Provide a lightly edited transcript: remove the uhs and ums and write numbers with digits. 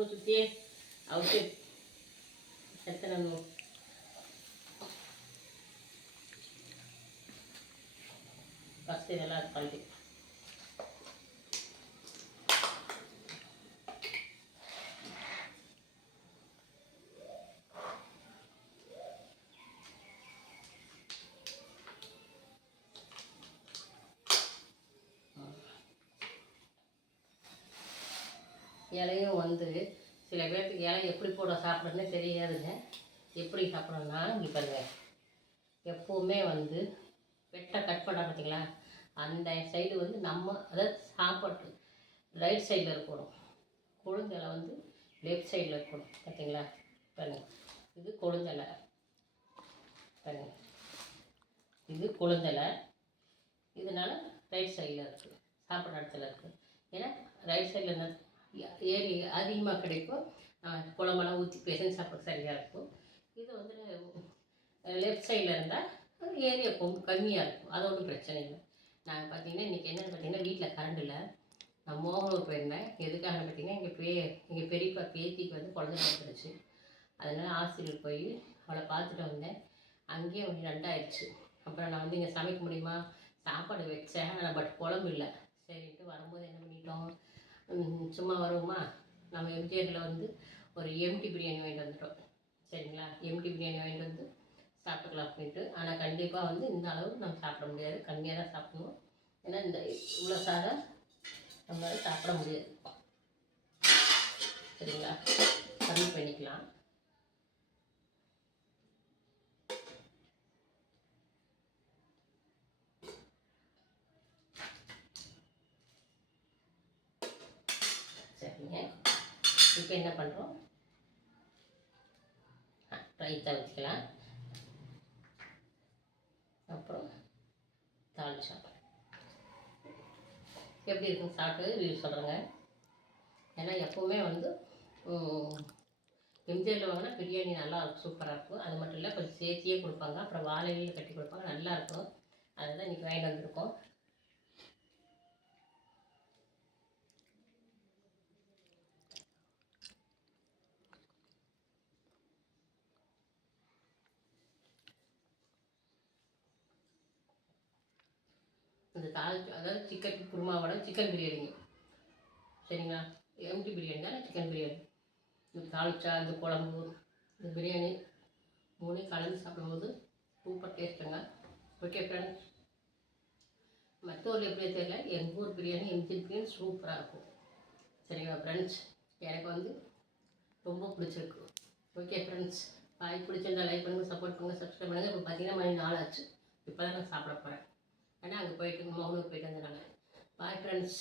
நூறு சுற்றி அவுட்டு எத்தனை நூறு ஃபஸ்ட்டு இதெல்லாம் பண்ணி இலையும் வந்து சில பேர்த்துக்கு இலை எப்படி போட சாப்பிட்றதுனே தெரியாதுங்க. எப்படி சாப்பிட்றோன்னா இங்கே பாருங்கள், எப்போவுமே வந்து வெட்டை கட் பண்ண பார்த்தீங்களா, அந்த சைடு வந்து நம்ம அதாவது சாப்பாட்டு ரைட் சைடில் இருக்கணும், கொழுந்தலை வந்து லெஃப்ட் சைடில் இருக்கணும். பார்த்தீங்களா பாருங்கள், இது கொழுந்தலை பாருங்கள், இது கொழுந்தலை, இதனால் ரைட் சைடில் இருக்குது, சாப்பிட்ற இடத்துல இருக்குது. ஏன்னா ரைட் சைடில் என்ன ஏரி அதிகமாக கிடைக்கும், குழம்பெல்லாம் ஊற்றி பேசஞ்சு சாப்பிட சரியாக இருக்கும். இது வந்து லெஃப்ட் சைடில் இருந்தால் ஏரியா கம்மியாக இருக்கும், அது ஒன்றும் பிரச்சனை இல்லை. நான் பார்த்தீங்கன்னா இன்றைக்கி என்னென்னு பார்த்தீங்கன்னா வீட்டில் கரண்ட் இல்லை, நான் மோகனூர் போயிருந்தேன். எதுக்காக பார்த்தீங்கன்னா எங்கள் பெரியப்பா பேத்திக்கு வந்து குழந்தை பிறந்துருச்சு, அதனால் ஹாஸ்பிட்டல் போய் அவளை பார்த்துட்டு வந்தேன். அங்கேயே வந்து 2 ஆயிடுச்சு. அப்புறம் நான் வந்து இங்கே சமைக்க முடியுமா, சாப்பாடு வச்சேன், ஆனால் பட் குழம்பு இல்லை. சரின்ட்டு வரும்போது என்ன பண்ணிட்டோம், சும்மா வருவோமா, நம்ம எம்ஜிஆரில் வந்து ஒரு எம்டி பிரியாணி வாங்கிட்டு வந்துட்டோம். சரிங்களா, எம்டி பிரியாணி வாங்கிட்டு வந்து சாப்பிட்டுக்கலாம் அப்படின்ட்டு. ஆனால் கண்டிப்பாக வந்து இந்த அளவுக்கு நம்ம சாப்பிட முடியாது, கம்மியாக தான் சாப்பிடணும். ஏன்னா இந்த இவ்வளோ சாதம் நம்மளால் சாப்பிட முடியாது. சரிங்களா, கம்மி பண்ணிக்கலாம். சரிங்க, இப்போ என்ன பண்ணுறோம், ரைத்தா வச்சுக்கலாம். அப்புறம் தாளிச்சா எப்படி இருக்குன்னு சாப்பிட்டு ரிவ்யூ சொல்கிறேங்க. ஏன்னா எப்போவுமே வந்து எம்ஜிஆரில் வாங்கினா பிரியாணி நல்லா இருக்கும், சூப்பராக இருக்கும். அது மட்டும் இல்லை, கொஞ்சம் சேர்த்தியே கொடுப்பாங்க, அப்புறம் வாழையில கட்டி கொடுப்பாங்க, நல்லாயிருக்கும். அதுதான் இன்றைக்கி வாங்கிட்டு வந்திருக்கோம். இந்த தாளிச்சு அதாவது சிக்கன் குருமாவோட சிக்கன் பிரியாணிங்க. சரிங்களா, எம்டி பிரியாணி தான் சிக்கன் பிரியாணி. இந்த தாளிச்சா இந்த குழம்பு இந்த பிரியாணி 3 கலந்து சாப்பிடும்போது சூப்பர் டேஸ்ட்டுங்க. ஓகே ஃப்ரெண்ட்ஸ், மற்ற ஊரில் எப்படியே தெரியல, எங்கள் ஊர் பிரியாணி எம்ஜிஆர் பிரியாணி சூப்பராக இருக்கும். சரிங்களா ஃப்ரெண்ட்ஸ், எனக்கு வந்து ரொம்ப பிடிச்சிருக்கு. ஓகே ஃப்ரெண்ட்ஸ், பாய், பிடிச்சிருந்தா லைக் பண்ணுங்கள், சப்போர்ட் பண்ணுங்கள், சப்ஸ்கிரைப் பண்ணுங்கள். இப்போ பார்த்தீங்கன்னா மணி 4 ஆச்சு, இப்போ தான் நான் சாப்பிட போகிறேன். ஏன்னா அங்கே போயிட்டு மோகனுக்கு போயிட்டு வந்தேன். Bye friends.